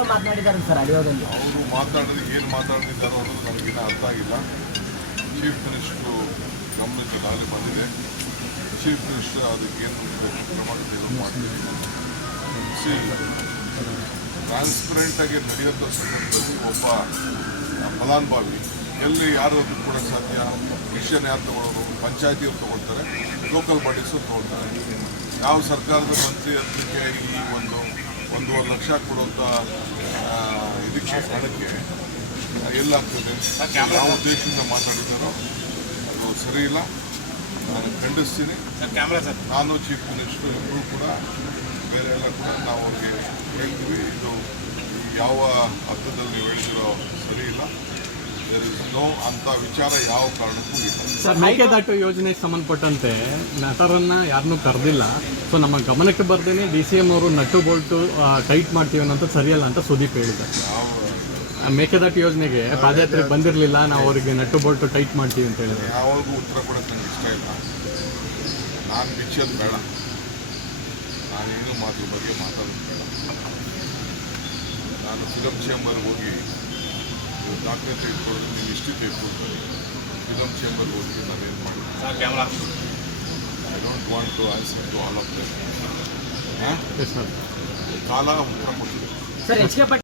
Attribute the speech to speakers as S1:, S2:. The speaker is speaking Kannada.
S1: ಯಾರೋ ಮಾತನಾಡಿದ್ದಾರೆ ಸರ್ ಅಡಿಯೋದಲ್ಲಿ?
S2: ಅವರು ಮಾತಾಡಿದ್ರೆ ಏನು ಮಾತಾಡ್ತಿದ್ದಾರೋ ಅನ್ನೋದು ನನಗಿನ್ನ ಅರ್ಥ ಆಗಿಲ್ಲ. ಚೀಫ್ ಮಿನಿಸ್ಟ್ರು ಗಮನಕ್ಕೆ ನಾಳೆ ಬಂದಿದೆ. ಚೀಫ್ ಮಿನಿಸ್ಟರ್ ಅದಕ್ಕೇನು ಕ್ರಮ ಮಾಡ್ತೀವಿ. ಸಿ ಟ್ರಾನ್ಸ್ಪರೆಂಟ್ ಆಗಿ ನಡೆಯುವಂಥ ಸಂದರ್ಭದಲ್ಲಿ ಒಬ್ಬ ಫಲಾನುಭವಿ, ಎಲ್ಲಿ ಯಾರು ಕೂಡ ಸಾಧ್ಯ ಮಿಷನ್ ಯಾರು ತಗೊಳ್ಳೋದು ಪಂಚಾಯತಿಯವ್ರು ತೊಗೊಳ್ತಾರೆ ಲೋಕಲ್ ಬಾಡೀಸು ತೊಗೊಳ್ತಾರೆ. ಯಾವ ಸರ್ಕಾರದ ಮಂತ್ರಿ ಅದಕ್ಕೆ ಈ ಒಂದು ಒಂದೂವರೆ ಲಕ್ಷ ಕೊಡುವಂಥ ಇದಕ್ಕೆ ಹಣಕ್ಕೆ ಎಲ್ಲಾಗ್ತದೆ ಯಾವ ಉದ್ದೇಶದಿಂದ ಮಾತಾಡಿದ್ದಾರೋ ಅದು ಸರಿ ಇಲ್ಲ. ನಾನು ಖಂಡಿಸ್ತೀನಿ. ನಾನು ಚೀಫ್ ಮಿನಿಸ್ಟರ್ ಇಬ್ಬರು ಕೂಡ ಬೇರೆ ಎಲ್ಲ ಕೂಡ ನಾವು ಅವ್ರಿಗೆ ಹೇಳ್ತೀವಿ. ಇದು ಯಾವ ಅರ್ಥದಲ್ಲಿ ನೀವು ಹೇಳಿದಿರೋ ಸರಿ ಇಲ್ಲ. ನೋ ಅಂಥ ವಿಚಾರ ಯಾವ ಕಾರಣಕ್ಕೂ ಇಲ್ಲ.
S3: ಸರ್ ಮೇಕೆದಾಟು ಯೋಜನೆಗೆ ಸಂಬಂಧಪಟ್ಟಂತೆ ನಟರನ್ನ ಯಾರನ್ನೂ ಕರೆದಿಲ್ಲ. ಸೊ ನಮ್ಮ ಗಮನಕ್ಕೆ ಬರ್ದೇನೆ ಡಿ ಸಿ ಎಂ ಅವರು ನಟ್ಟು ಬೋಲ್ಟು ಟೈಟ್ ಮಾಡ್ತೀವಿ ಅನ್ನೋದು ಸರಿಯಲ್ಲ ಅಂತ ಸುದೀಪ್ ಹೇಳಿದ್ದಾರೆ. ಮೇಕೆದಾಟು ಯೋಜನೆಗೆ ಪಾದಯಾತ್ರೆಗೆ ಬಂದಿರಲಿಲ್ಲ ನಾವು ಅವರಿಗೆ ನಟ್ಟು ಬೋಲ್ಟು ಟೈಟ್ ಮಾಡ್ತೀವಿ ಅಂತ ಹೇಳಿದ್ರೆ
S2: ಯಾವಾಗೂ ಉತ್ತರ ಕೊಡೋಕ್ಕೆ ನನಗೆ ಇಷ್ಟ ಇಲ್ಲ. ನಾನು ಬಿಚ್ಚೋದು ಬೇಡ. ನಾನೇನು ಮಾತು ಬಗ್ಗೆ ಮಾತಾಡೋದು ಬೇಡ. ನಾನು ಫಿಲಮ್ ಚೇಂಬರ್ಗೆ ಹೋಗಿ ನೀವು ದಾಖಲೆ ತೆಗೆದುಕೊಳ್ಳೋದು ನೀವು ಇಷ್ಟು ತೆಗೆದುಕೊಳ್ತಾರೆ ಫಿಲಮ್ ಚೇಂಬರ್ಗೆ ಹೋಗಿ ನಾವೇನು ಮಾಡಿದ್ವಿ I don't want to answer to all of them
S3: yes sir
S2: ಕಾಲ ಉತ್ತರ ಕೊಟ್ಟಿದೆ
S1: ಸರ್ ಎಚ್ ಕೆ